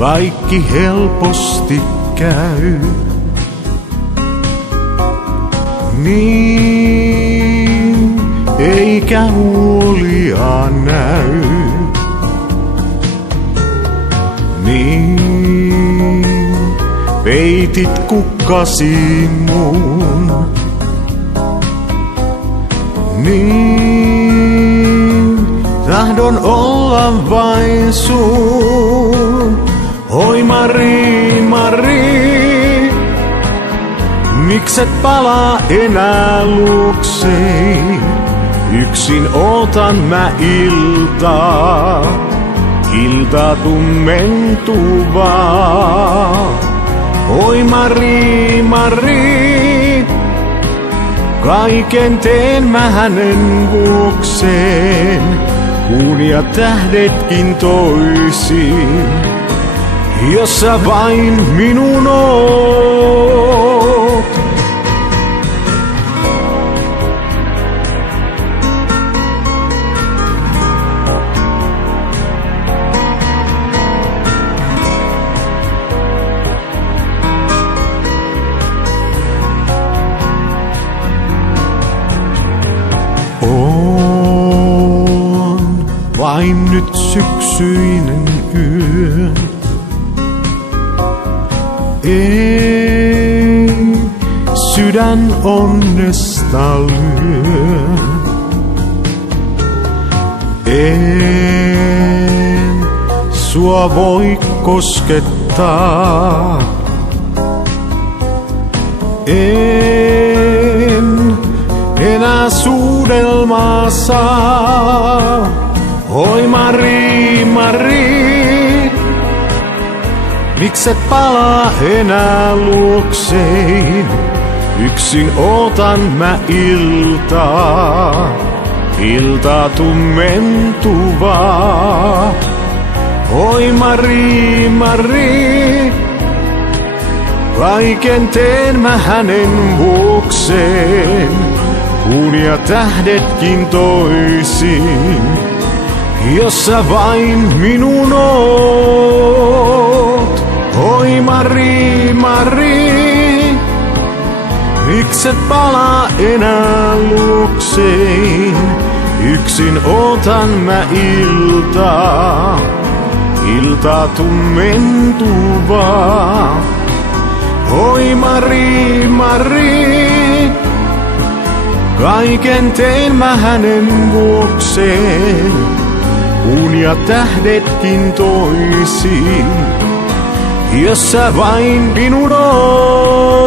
kaikki helposti käy. Niin, eikä huolia näy. Niin, peitit kukkasi mun. Niin, tahdon olla vain sun. Oi Mari, Mari, mikset palaa enää luokseen? Yksin ootan mä iltaa, ilta tummentuvaa. Oi Mari, Mari, kaiken teen mä hänen vuokseen, kuun ja tähdetkin toisiin, jos sä vain minun oot. On vain nyt syksyinen yö. Ei sydän onnesta lyö. En sua voi koskettaa. En enää suudelmaa saa. Oi Mari, Mari, mikset palaa enää luokseen? Yksin ootan mä iltaa, ilta tummentuvaa. Oi Mari, Mari, kaiken teen mä hänen vuokseen, kuun ja tähdetkin toisiin, jos sä vain minun oot. Oi Mari, Mari, mikset palaa enää luokseen? Yksin ootan mä iltaa, ilta tummentuvaa. Oi Mari, Mari, kaiken teen mä hänen vuokseen, kuun ja tähdetkin toisiin, jos sä vain minun oot.